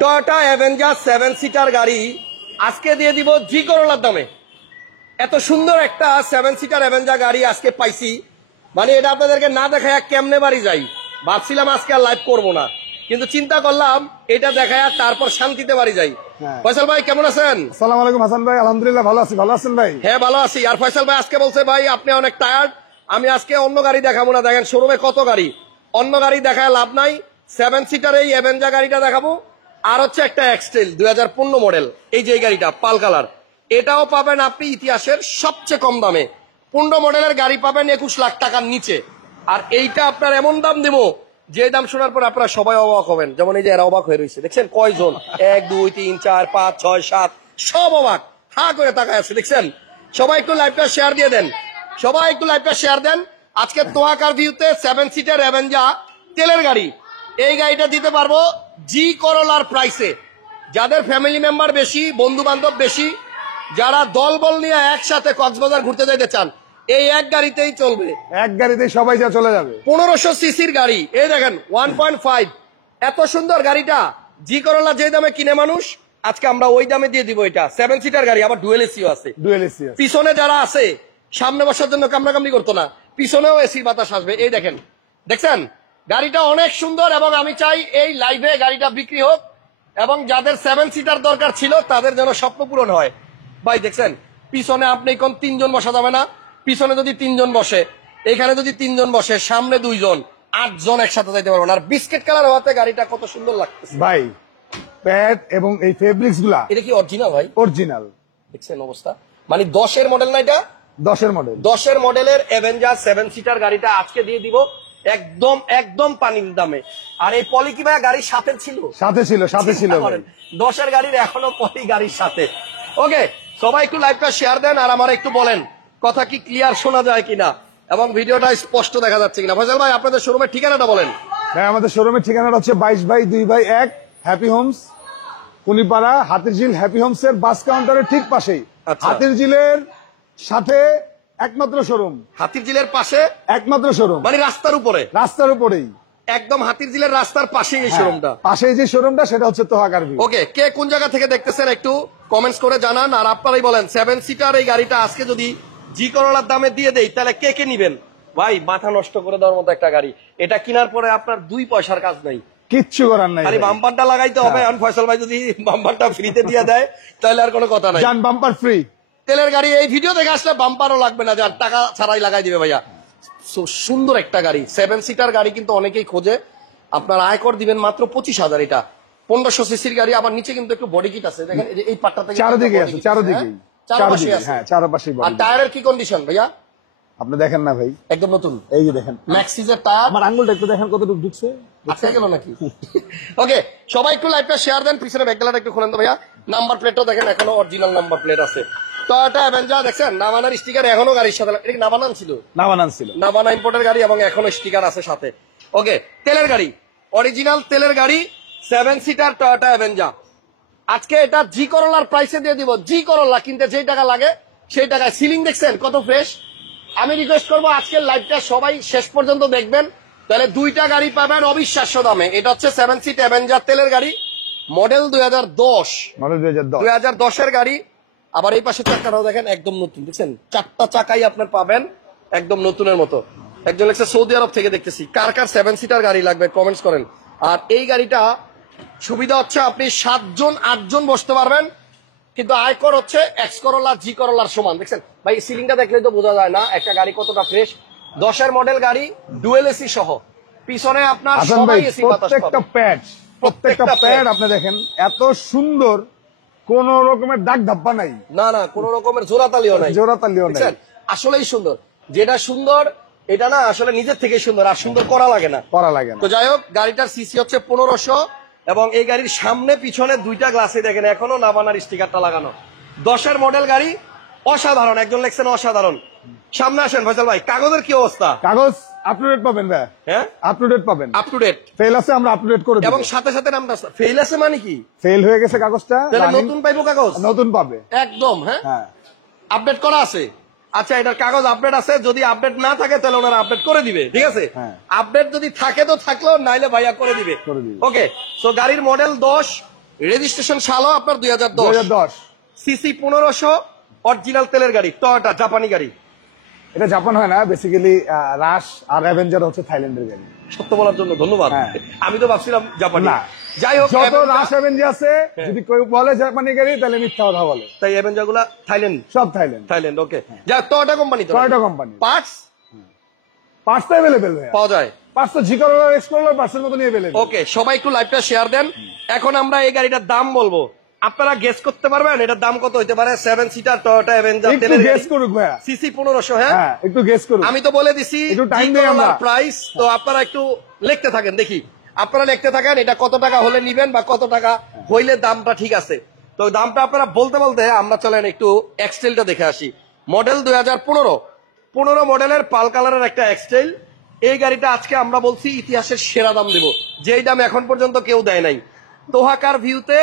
Toyota Avenger 7 seater গাড়ি আজকে দিয়ে দিব জি করোলার দামে। এত সুন্দর একটা 7 সিটার অ্যাভেঞ্জার গাড়ি আজকে পাইছি, মানে এটা আপনাদেরকে না দেখায় কেমনে বাড়ি যাই। ভাবছিলাম আজকে আর লাইভ করবো না, কিন্তু চিন্তা করলাম এটা দেখায় তারপর শান্তিতে বাড়ি যাই। ফয়সাল ভাই কেমন আছেন? আসসালামু আলাইকুম হাসান ভাই, আলহামদুলিল্লাহ ভালো আছি। ভালো আছেন ভাই? হ্যাঁ ভালো আছি। আর ফয়সাল ভাই আজকে বলছে ভাই আপনি অনেক টায়ার্ড, আমি আজকে অন্য গাড়ি দেখাবো না। দেখেন শোরুমে কত গাড়ি, অন্য গাড়ি দেখায় লাভ নাই। 7 সিটার এই অ্যাভেঞ্জার গাড়িটা দেখাবো, আর হচ্ছে একটা এক্সটেল 2015 মডেল, এই যে এই গাড়িটা পাল কালার, এটাও পাবেন আপনি ইতিহাসের সবচেয়ে কম দামে। 15 মডেলের গাড়ি পাবেন 21 লাখ টাকার নিচে। আর এইটা আপনার এমন দাম দেবো যে দাম শোনার পর আপনারা সবাই অবাক হবেন। যেমন এই যে এরা অবাক হয়ে রয়েছে, দেখছেন কয়জন, 1 2 3 4 5 6 7 সব অবাক, হা করে তাকায় আছে। দেখছেন, সবাই একটু লাইভটা শেয়ার দিয়ে দেন, সবাই একটু লাইভটা শেয়ার দেন। আজকে তোয়াকার ভিউতে 7 সিটার অ্যাভেঞ্জার তেলের গাড়ি, এই গাড়িটা দিতে পারবো জি করোলার প্রাইসে। যাদের ফ্যামিলি মেম্বার বেশি, বন্ধু বান্ধব বেশি, যারা দলবল নিয়ে একসাথে কক্সবাজার ঘুরতে যাইতে চান, এই এক গাড়িতেই চলবে। এক গাড়িতেই সবাই যা চলে যাবে। 1500 সিসির গাড়ি, এই দেখেন 1.5, এত সুন্দর গাড়িটা জি করোলা যে দামে কিনে মানুষ, আজকে আমরা ওই দামে দিয়ে দিব। এটা 7 সিটার গাড়ি, আবার ডুয়েল এসিও আছে। ডুয়েল এসি আছে। পিছনে যারা আছে সামনে বসার জন্য কামড়াকামড়ি করতো না, পিছনেও এসির বাতাস আসবে। এই দেখেন, দেখছেন গাড়িটা অনেক সুন্দর, এবং আমি চাই এই লাইভে গাড়িটা বিক্রি হোক, এবং যাদের 7 সিটার দরকার ছিল তাদের যেন স্বপ্ন পূরণ হয়। ভাই দেখছেন পিছনে আপনি কোন 3 জন বসা যাবে না, পিছনে যদি 3 জন বসে, এখানে যদি 3 জন বসে, সামনে 2 জন, 8 জন একসাথে যাইতে পারবেন। আর বিস্কিট কালার হওয়াতে গাড়িটা কত সুন্দর লাগতেছে ভাই। প্যাড এবং এই ফেব্রিক্স গুলা এটা কি অরিজিনাল ভাই? অরিজিনাল। দেখছেন অবস্থা, মানে 10-এর মডেল না এটা? 10-এর মডেল। 10-এর মডেলের অ্যাভেঞ্জার 7 সিটার গাড়িটা আজকে দিয়ে দিব একদম একদম পানির দামে। আর এই পলি কি ভাই গাড়ির সাথে ছিল? সাথে ছিল, সাথে ছিল। 10-এর গাড়ির এখনো পলি গাড়ির সাথে। ওকে, সবাই একটু লাইভটা শেয়ার দেন, আর আমার একটু বলেন কথা কি ক্লিয়ার শোনা যায় কিনা, এবং ভিডিওটা স্পষ্ট দেখা যাচ্ছে কিনা। ফয়সাল ভাই আপনাদের শোরুমের ঠিকানাটা বলেন। হ্যাঁ, আমাদের শোরুমের ঠিকানাটা হচ্ছে 22/2/1 happy Holmes, Kunipara, Hatirjheel. Happy Holmes এর বাস কাউন্টারের ঠিক পাশেই। আচ্ছা। হাতিরঝিলের সাথে একমাত্র শোরুম, হাতিরঝিলের পাশে একমাত্র শোরুম, মানে রাস্তার উপরে, রাস্তার উপরেই একদম হাতিরঝিলের রাস্তার পাশেই এই শোরুমটা। পাশেই যে শোরুমটা সেটা হচ্ছে তোহাকার ভিউ। ওকে, কে কোন জায়গা থেকে দেখতেছেন একটু কমেন্টস করে জানান। আর আপনারাই বলেন 7 সিটার এই গাড়িটা আজকে যদি জি করোলার দামে দিয়ে দেই তাহলে কে কে নিবেন? ভাই মাথা নষ্ট করে দেওয়ার মতো একটা গাড়ি, এটা কেনার পরে আপনার 2 পয়সার কাজ নাই, কিচ্ছু করার নাই। খালি বাম্পারটা লাগাইতে হবে। আর ফয়সাল ভাই যদি বাম্পারটা ফ্রিতে দিয়ে দেয় তাহলে আর কোনো কথা নাই। জান বাম্পার ফ্রি। তেলের গাড়ি এই ভিডিও দেখে আসলে বাম্পারও লাগবে না, যার টাকা ছাড়াই লাগাই দিবে ভাইয়া। সুন্দর একটা গাড়ি 7 সিটার গাড়ি, কিন্তু অনেকেই খোঁজে। আপনার আয়কর দিবেন মাত্র 25,000। এটা 1500 সিসির গাড়ি, আবার নিচে কিন্তু একটু বডি কিট আছে। দেখেন এই পাটটা থেকে চারদিকে আছে, চারদিকে, চারপাশে আছে। হ্যাঁ চারপাশে। আর টায়ারের কি কন্ডিশন ভাইয়া? আপনি দেখেন না ভাই, একদম নতুন। এই যে দেখেন ম্যাক্সিসের টায়ার। আমার আঙ্গুলটা একটু দেখেন কতটুকু ঢুকছে, আচ্ছা গেল নাকি? ওকে, সবাই একটু লাইভটা শেয়ার দেন। পিছনে ব্যাকগ্রাউন্ডটা একটু খুলেন তো ভাইয়া। নাম্বার প্লেটও দেখেন, এখনো অরিজিনাল নাম্বার প্লেট আছে। টয়োটা অ্যাভেঞ্জার দেখছেন, নাভানার স্টিকার এখনো গাড়ির সাথে। এটা কি নাভানান ছিল? নাভানান ছিল, নাভানা ইম্পোর্টের গাড়ি, এবং এখনো স্টিকার আছে সাথে। ওকে, তেলের গাড়ি, অরিজিনাল তেলের গাড়ি 7 সিটার টয়োটা অ্যাভেঞ্জার আজকে এটা জি করোলার প্রাইসে দিয়ে দিব। জি করোলা কিনতে যেই টাকা লাগে সেই টাকায়। সিলিং দেখছেন কত ফ্রেশ। আমি রিকোয়েস্ট করবো আজকের লাইভটা সবাই শেষ পর্যন্ত দেখবেন, তাহলে 2টা গাড়ি পাবেন অবিশ্বাস্য দামে। এটা হচ্ছে 7 সিট অ্যাভেঞ্জার তেলের গাড়ি, মডেল 2010, মডেল 2010-এর গাড়ি। আবার এই পাশে চাকাটাও দেখেন একদম নতুন, দেখছেন 4টা চাকাই আপনার পাবেন একদম নতুনের মতো। একজন লেখছে সৌদি আরব থেকে দেখতেছি। কার কার 7 সিটার গাড়ি লাগবে কমেন্টস করেন। আর এই গাড়িটা সুবিধা হচ্ছে আপনি 7 জন 8 জন বসতে পারবেন, কিন্তু আয়কর হচ্ছে এক্স করোলা জি করোলার সমান। দেখছেন ভাই, সিলিংটা দেখলে তো বোঝা যায় না একটা গাড়ি কতটা ফ্রেশ। 10-এর মডেল গাড়ি, ডুয়েল এসি সহ, পিছনে আপনার সবাই এসি বাতাস পাবে। প্রত্যেকটা প্যাড আপনি দেখেন এত সুন্দর, কোন রকমের দাগ ধাপ্পা নাই। না না, কোন রকমের জোড়াতালিও নাই, জোড়াতালিও নাই। আসলেই সুন্দর। যেটা সুন্দর এটা না আসলে নিজের থেকে সুন্দর, আর সুন্দর করা লাগে না। তো যাই হোক, গাড়িটার সিসি হচ্ছে 1500, এবং এই গাড়ির সামনে পিছনে 2টা গ্লাসে দেখেন এখনো নাভানার স্টিকারটা লাগানো। 10-এর মডেল গাড়ি, অসাধারণ। একজন লেখছেন অসাধারণ। সামনে আসেন ফয়সাল ভাই, কাগজের কি অবস্থা? কাগজ আপ টু ডেট পাবেন ভাই। হ্যাঁ, আপ টু ডেট পাবেন। Up to date. ফেল আছে আমরা আপ টু ডেট করে দেব, এবং সাথে সাথে নামটা ফেল আছে মানে কি? ফেল হয়ে গেছে কাগজটা, তাহলে নতুন পাইবো কাগজ? নতুন পাবে একদম। হ্যাঁ, হ্যাঁ, আপডেট করা আছে। আচ্ছা, এটার কাগজ আপডেট আছে। যদি আপডেট না থাকে তাহলে ওনারা আপডেট করে দিবে, ঠিক আছে? আপডেট যদি থাকে তো থাকলো, নাইলে ভাইয়া করে দিবে। ওকে, সো গাড়ির মডেল 10, রেজিস্ট্রেশন সালও আপনার 2010, 2010। সিসি 1500, অরিজিনাল তেলের গাড়ি, টয়োটা জাপানি গাড়ি। এটা জাপান হয় না, বেসিক্যালি রাশ আর অ্যাভেঞ্জার হচ্ছে থাইল্যান্ডের গাড়ি। সত্য বলার জন্য ধন্যবাদ। হ্যাঁ। আমি তো ভাবছিলাম জাপানি। না, যাই হোক, যত অ্যাভেঞ্জার- রাশ অ্যাভেঞ্জার আছে যদি কেউ বলে জাপানি গাড়ি তাহলে মিথ্যা কথা বলে। তাই অ্যাভেঞ্জার গুলা থাইল্যান্ড। সব থাইল্যান্ড। থাইল্যান্ড, ওকে। যাই হোক, টয়োটা কোম্পানি তো। Toyota company. পার্টস পার্টস তো অ্যাভেলেবেল ভাইয়া। পাওয়া যায়। পার্টস তো জিকারোলার এক্সপ্লোরার পার্টসের মতো নিয়ে অ্যাভেলেবেল। ওকে, সবাই একটু লাইভটা শেয়ার দেন। এখন আমরা এই গাড়িটার দাম বলবো, আপনারা গেস করতে পারবেন এটার দাম কত হইতে পারে? 7 সিটার টয়োটা অ্যাভেঞ্জার একটু তেলের গেস গাড়ি, করুক ভাইয়া। সিসি 1500। হ্যাঁ, হ্যাঁ, একটু গেস করুক। আমি তো বলে দিছি একটু time দেই আমরা। প্রাইস, তো আপনারা একটু লিখতে থাকেন, দেখি আপনারা লিখতে থাকেন এটা কত টাকা হলে নিবেন বা কত টাকা হইলে দামটা ঠিক আছে। তো দামটা আপনারা বলতে বলতে আমরা চলেন একটু এক্সটেলটা দেখে আসি। মডেল 2015 মডেলের পাল কালারের একটা এক্সটেল। এই গাড়িটা আজকে আমরা বলছি ইতিহাসের সেরা দাম দেব, যেই দাম এখন পর্যন্ত কেউ দেয় নাই। তোহাকার ভিউতে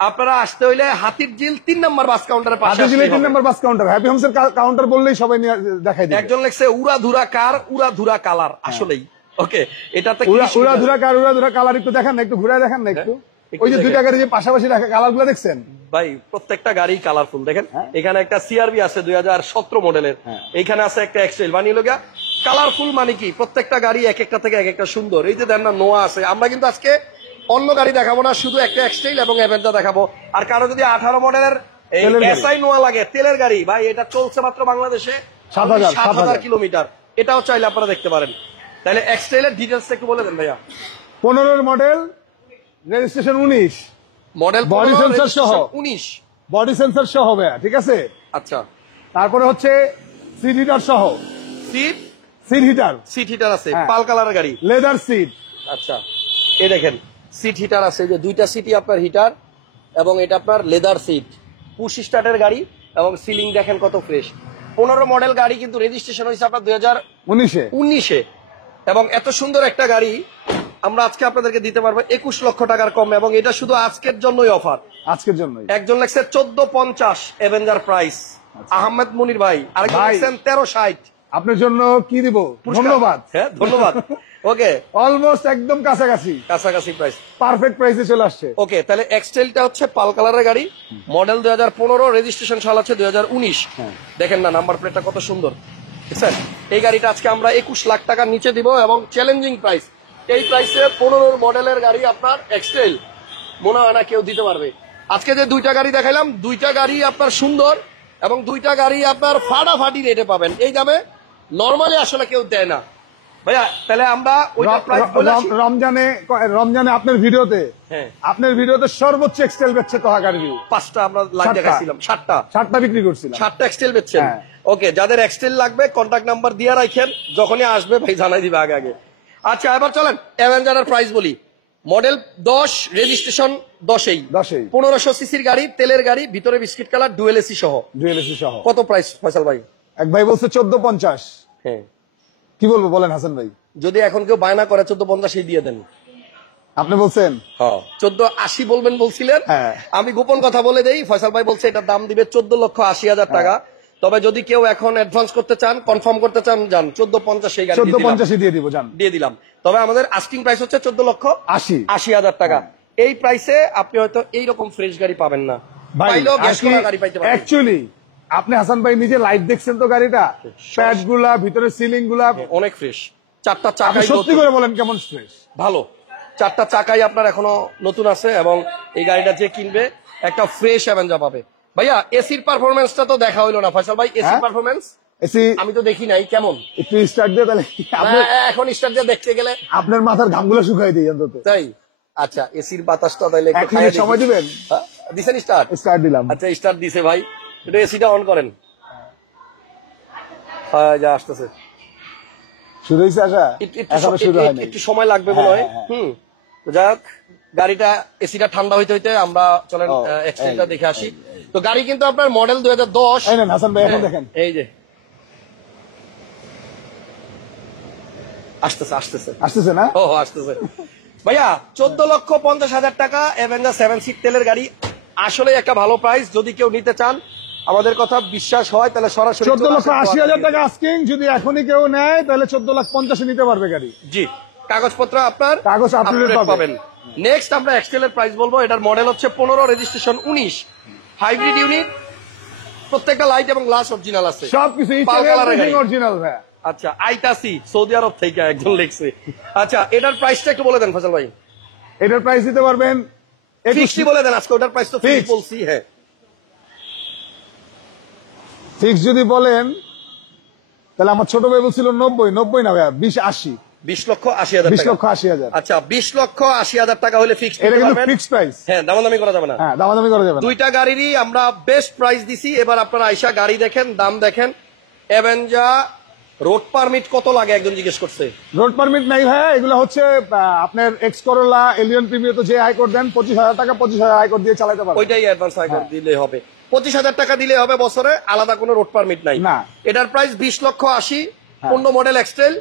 আপনারা আসতে হইলে হাতির ঝিল 3 নম্বর বাস কাউন্টারের পাশে আজকে আসলেই 3 হবে। নম্বর বাস কাউন্টার, হ্যাপি হোমস এর কাউন্টার বললেই সবাই নিয়ে দেখাই দিবে। একজন লেখছে উড়া ধুরা কার, উড়া ধুরা কালার। আসলেই ওকে, এটাতে কি উড়া ধুরা কার, উড়া ধুরা কালার একটু দেখান না, একটু ঘুরে দেখান না একটু। একটু ওই যে দেখেন। দুইটা গাড়ি যে পাশাপাশি রাখা কালার গুলো দেখছেন? ভাই প্রত্যেকটা গাড়ি কালারফুল দেখেন। এখানে একটা সিআরবি আছে 2017 মডেলের, এখানে আছে একটা এক্সটেল, মানে হলো গিয়া কালারফুল। মানে কি প্রত্যেকটা গাড়ি এক একটা থেকে এক একটা সুন্দর। এই যে দেন না নোয়া আছে। আমরা কিন্তু আজকে অন্য গাড়ি দেখাবো না, শুধু একটা এক্সটেল এবং অ্যাভেঞ্জার দেখাবো। আর কারো যদি 18 মডেলের তেলের গাড়ি। এসআই নোয়া লাগে, তেলের গাড়ি, ভাই এটা চলছে মাত্র বাংলাদেশে 7,000 কিলোমিটার, এটাও চাইলে আপনারা দেখতে পারেন। তাহলে এক্সটেলের ডিটেলস একটু বলে দেন ভাইয়া। 15 model, registration 19, model Body sensor সহ। 19। বডি সেন্সর সহ ভাইয়া, ঠিক আছে? আচ্ছা, তারপরে হচ্ছে সিট হিটার সহ, seat seat heater, seat heater আছে, হ্যাঁ। পাল কালারের গাড়ি। Leather seat. আচ্ছা, এই দেখেন সিট হিটার আছে, এই যে দুইটা সিটই আপনার হিটার, এবং এটা আপনার লেদার সিট, পুশ স্টার্টের গাড়ি, এবং সিলিং দেখেন কত ফ্রেশ। 15 মডেল গাড়ি, কিন্তু রেজিস্ট্রেশন হয়েছে আপনার 2019-এ। এবং এত সুন্দর একটা গাড়ি আমরা আজকে আপনাদেরকে দিতে পারবো 21 লক্ষ টাকার কম, এবং এটা শুধু আজকের জন্যই অফার। আজকের জন্যই। একজন লেখছে 1450 এভেঞ্জার প্রাইস, আহমেদ মুনির ভাই। আরেকজন ভাই। লেখছেন 1360। আপনার জন্য কি দিব? ধন্যবাদ। হ্যাঁ, ধন্যবাদ। ওকে, অলমোস্ট একদম কাছাকাছি, কাছাকাছি প্রাইস। পারফেক্ট প্রাইসে চলে আসছে। ওকে, তাহলে এক্সটেলটা হচ্ছে পাল কালারের গাড়ি, মডেল 2015, রেজিস্ট্রেশন সাল আছে 2019। দেখেন না নাম্বার প্লেটটা কত সুন্দর, বুঝছেন? এই গাড়িটা আজকে আমরা 21 লাখ টাকার নিচে দিব, এবং চ্যালেঞ্জিং প্রাইস। এই প্রাইসে 15 মডেলের গাড়ি আপনার এক্সটেল মনে হয় না কেউ দিতে পারবে। আজকে যে দুইটা গাড়ি দেখাইলাম, দুইটা গাড়ি আপনার সুন্দর, এবং দুইটা গাড়ি আপনার ফাটাফাটি রেটে পাবেন। এই দামে নরমালি আসলে কেউ দেয় না ভাইয়া। তাহলে আমরা ওইটা প্রাইস বলে আসি। রমজানে আপনার ভিডিওতে, হ্যাঁ, আপনার ভিডিওতে সর্বোচ্চ এক্সটেল বেচছে তোহাকার ভিউ। 5টা আমরা লাইভ 7টা। দেখাইছিলাম, 7টা 7টা বিক্রি করছিলাম। 7টা এক্সটেল বেচছেন। হ্যাঁ। ওকে, যাদের এক্সটেল লাগবে কন্টাক্ট নাম্বার দিয়ে রাখেন, যখনই আসবে ভাই জানাই দিবে আগে আগে। আচ্ছা, এবার চলেন অ্যাভেঞ্জারের প্রাইস বলি। মডেল 10, রেজিস্ট্রেশন 10-এই, 10-এই। 1500 সিসির গাড়ি, তেলের গাড়ি, ভিতরে বিস্কিট কালার, ডুয়েল এসি সহ। ডুয়েল এসি সহ। কত প্রাইস ফয়সাল ভাই? এক ভাই বলছে 1450। হ্যাঁ, কি বলবো বলেন হাসান ভাই? যদি এখন কেউ বায়না করে 1450 দিয়ে দেন। আপনি বলছেন 1480 বলবেন বলছিলেন। হ্যাঁ। আমি গোপন কথা বলে দেই, ফয়সাল ভাই বলছে এটার দাম দিবে 14,80,000 টাকা। তবে যদি কেউ এখন অ্যাডভান্স করতে চান, কনফার্ম করতে চান, যান 1450 সেই গাড়ি 1450 দিয়ে দিব জান। দিয়ে দিলাম। তবে আমাদের আস্কিং প্রাইস হচ্ছে 14,80,000 টাকা। এই প্রাইসে আপনি হয়তো এইরকম ফ্রেশ গাড়ি পাবেন না, ভাই পাইলেও গ্যাস করা গাড়ি পাইতে পারেন। অ্যাকচুয়ালি আপনি হাসান ভাই নিজে লাইভ দেখছেন তো গাড়িটা, প্যাড গুলা, ভিতরে সিলিং গুলা অনেক ফ্রেশ। 4টা আপনি চাকাই সত্যি নতুন। করে বলেন কেমন স্ট্রেস? ভালো, 4টা চাকাই আপনার এখনো নতুন আছে, এবং এই গাড়িটা যে কিনবে একটা ফ্রেশ অ্যাভেঞ্জার পাবে। ভাইয়া এসির পারফরমেন্সটা তো দেখা হইলো না ফয়সাল ভাই, এসির হ্যাঁ? পারফরমেন্স এসি আমি তো দেখি নাই, কেমন? একটু স্টার্ট দিয়ে তাহলে এখন স্টার্ট দিয়ে দেখতে গেলে আপনার মাথার ঘামগুলো শুকাই দিই অন্তত। তাই? আচ্ছা, এসির বাতাসটা তাহলে একটু 1 মিনিট সময় দিবেন? দিছেন স্টার্ট? স্টার্ট দিলাম। আচ্ছা, স্টার্ট দিছে ভাই, একটু এসিটা অন করেন। হ্যাঁ, যা আসতেছে। শুরু হয়েছে আসা? এখনো শুরু হয়নি। একটু সময় লাগবে মনে হয়। তো যাই হোক, গাড়িটা এসিটা ঠান্ডা হইতে হইতে আমরা চলেন এক্সটেলটা দেখে আসি। তো গাড়ি কিন্তু আপনার মডেল 2010। এই নেন হাসান ভাই, এখন দেখেন। এই যে আসতেছে আসতেছে আসতেছে না? ও আসতেছে ভাইয়া। 14,50,000 টাকা অ্যাভেঞ্জার 7 সিট তেলের গাড়ি, আসলে একটা ভালো প্রাইস। যদি কেউ নিতে চান, আমাদের কথা বিশ্বাস হয়, তাহলে সরাসরি 14,80,000 টাকা আস্কিং। যদি এখনই কেউ নেয় তাহলে 14,50,000 নিতে পারবে গাড়ি। জি, কাগজপত্র আপনার কাগজ up to আপডেট date পাবেন। নেক্সট আমরা এক্সটেল এর প্রাইস বলবো। এটার মডেল হচ্ছে 15, রেজিস্ট্রেশন 19, হাইব্রিড ইউনিট, প্রত্যেকটা লাইট এবং গ্লাস অরিজিনাল আছে, সবকিছু পাল কালারের গাড়ি। অরিজিনাল ভাই। আচ্ছা, আইতাসি সৌদি আরব থেকে একজন লিখছে। আচ্ছা, এটার প্রাইসটা একটু বলে দেন ফজল ভাই। এটার প্রাইস দিতে পারবেন ফিক্সড বলে দেন আজকে, ওটার প্রাইস তো ফিক্স Fixed। বলছি। হ্যাঁ, ফিক্স যদি বলেন তাহলে আমার ছোট ভাই বলছিল 90 না ভাইয়া, 20-80, 20,80,000 20 টাকা। লক্ষ 80,000। আচ্ছা, 20,80,000 টাকা হলে ফিক্সড এটা কিন্তু ফিক্সড প্রাইস। হ্যাঁ, দামাদামি করা যাবে না। হ্যাঁ, দামাদামি করা যাবে না। দুইটা গাড়িরই আমরা বেস্ট প্রাইস দিছি। এবার আপনারা আইসা গাড়ি দেখেন, দাম দেখেন। অ্যাভেঞ্জা রোড পারমিট কত লাগে একজন জিজ্ঞেস করছে। রোড পারমিট নাই ভাইয়া, এগুলো হচ্ছে আপনার এক্স করোলা, এলিয়ন প্রিমিয়ার তো যে আয়কর দেন 25,000 টাকা, 25,000 আয়কর দিয়ে চালাতে পারবেন। ওইটাই অ্যাডভান্স আয়কর দিলে হবে। 25,000 টাকা দিলে হবে বছরে, আলাদা কোনো রোড পারমিট নাই। না। এটার প্রাইস 20,80,000, 15 মডেল এক্সটেল।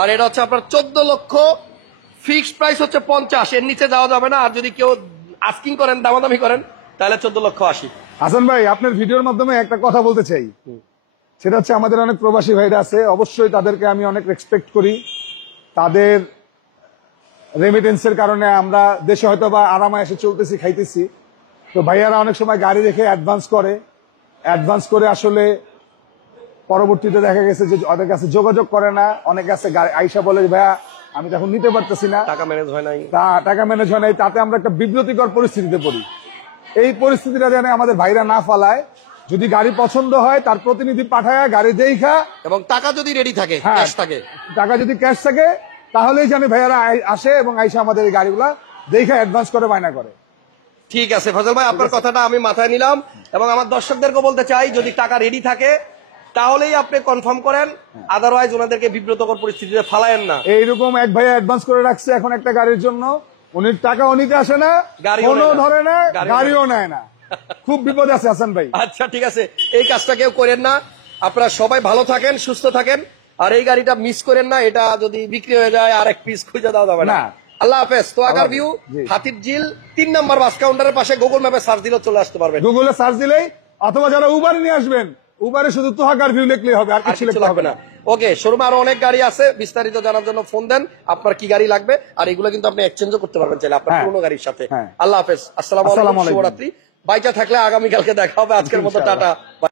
আর এটা হচ্ছে আপনার 14 লক্ষ, ফিক্সড প্রাইস হচ্ছে 50, এর নিচে যাওয়া যাবে না। আর যদি কেউ আস্কিং করেন, দামাদামি করেন, তাহলে 14,80,000। হাসান ভাই, আপনার ভিডিওর মাধ্যমে একটা কথা বলতে চাই, সেটা হচ্ছে আমাদের অনেক প্রবাসী ভাইরা আছে, অবশ্যই তাদেরকে আমি অনেক রেসপেক্ট করি। তাদের রেমিটেন্সের কারণে আমরা দেশে হয়তো বা আরামে এসে চলতেছি, খাইতেছি। তো ভাইয়ারা অনেক সময় গাড়ি রেখে অ্যাডভান্স করে আসলে পরবর্তীতে দেখা গেছে যে ওদের কাছে যোগাযোগ করে না। অনেক কাছে আইসা বলে ভাইয়া আমি তো এখন নিতে পারতেছি না, টাকা ম্যানেজ হয় নাই, টাকা ম্যানেজ হয় নাই। তাতে আমরা একটা বিব্রতিকর পরিস্থিতিতে পড়ি। এই পরিস্থিতিটা যেন আমাদের ভাইরা না ফালায়, যদি গাড়ি পছন্দ হয় তার প্রতিনিধি পাঠায় গাড়ি দেখা, এবং টাকা যদি রেডি থাকে, হ্যাঁ, ক্যাশ থাকে, টাকা যদি ক্যাশ থাকে, তাহলেই জানি ভাইয়ারা আসে এবং আইসা আমাদের এই গাড়িগুলা দেখা অ্যাডভান্স করে বায়না করে। ঠিক আছে ফজল ভাই, আপনার কথাটা আমি মাথায় নিলাম। এবং আমার দর্শকদেরকে বলতে চাই, যদি টাকা রেডি থাকে তাহলেই আপনি কনফার্ম করেন, আদারওয়াইজ ওনাদেরকে বিব্রতকর পরিস্থিতিতে ফালায়েন না। এইরকম এক ভাইয়া অ্যাডভান্স করে রাখছে এখন একটা গাড়ির জন্য, উনি টাকাও নিতে আসে না, গাড়িও ফোনও নেয় না, ধরে না, গাড়িও গাড়িও নেয় না। খুব বিপদ আছে হাসান ভাই। আচ্ছা, ঠিক আছে, এই কাজটা কেউ করেন না। আপনারা সবাই ভালো থাকেন, সুস্থ থাকেন, আর এই গাড়িটা মিস করেন না। এটা যদি বিক্রি হয়ে যায় আর এক পিস খুঁজে দেওয়া যাবে না। না। আল্লাহ হাফেজ। তো আগার আল্লাহ ভিউ, জি। হাতির ঝিল 3 নম্বর বাস কাউন্টারের পাশে, গুগল ম্যাপে সার্চ দিলেও চলে আসতে পারবেন। গুগলে সার্চ দিলেই, অথবা যারা উবারে নিয়ে আসবেন, উবারে শুধু তোহাকার ভিউ লিখলেই হবে, আর আর কিছু কিছু লিখতে লাগবে হবে না। না। ওকে, শোরুমে আরো অনেক গাড়ি আছে, বিস্তারিত জানার জন্য ফোন দেন। আপনার কি গাড়ি লাগবে, আর এগুলো কিন্তু আপনি এক্সচেঞ্জও করতে পারবেন চাইলে আপনার হ্যাঁ। পুরোনো গাড়ির সাথে। হ্যাঁ। আল্লাহ হাফেজ, আসসালামু আসসালামু আলাইকুম, আলাইকুম। শুভরাত্রি। বাইচা থাকলে আগামীকালকে দেখা হবে। আজকের মতো ইনশাআল্লাহ। টাটা।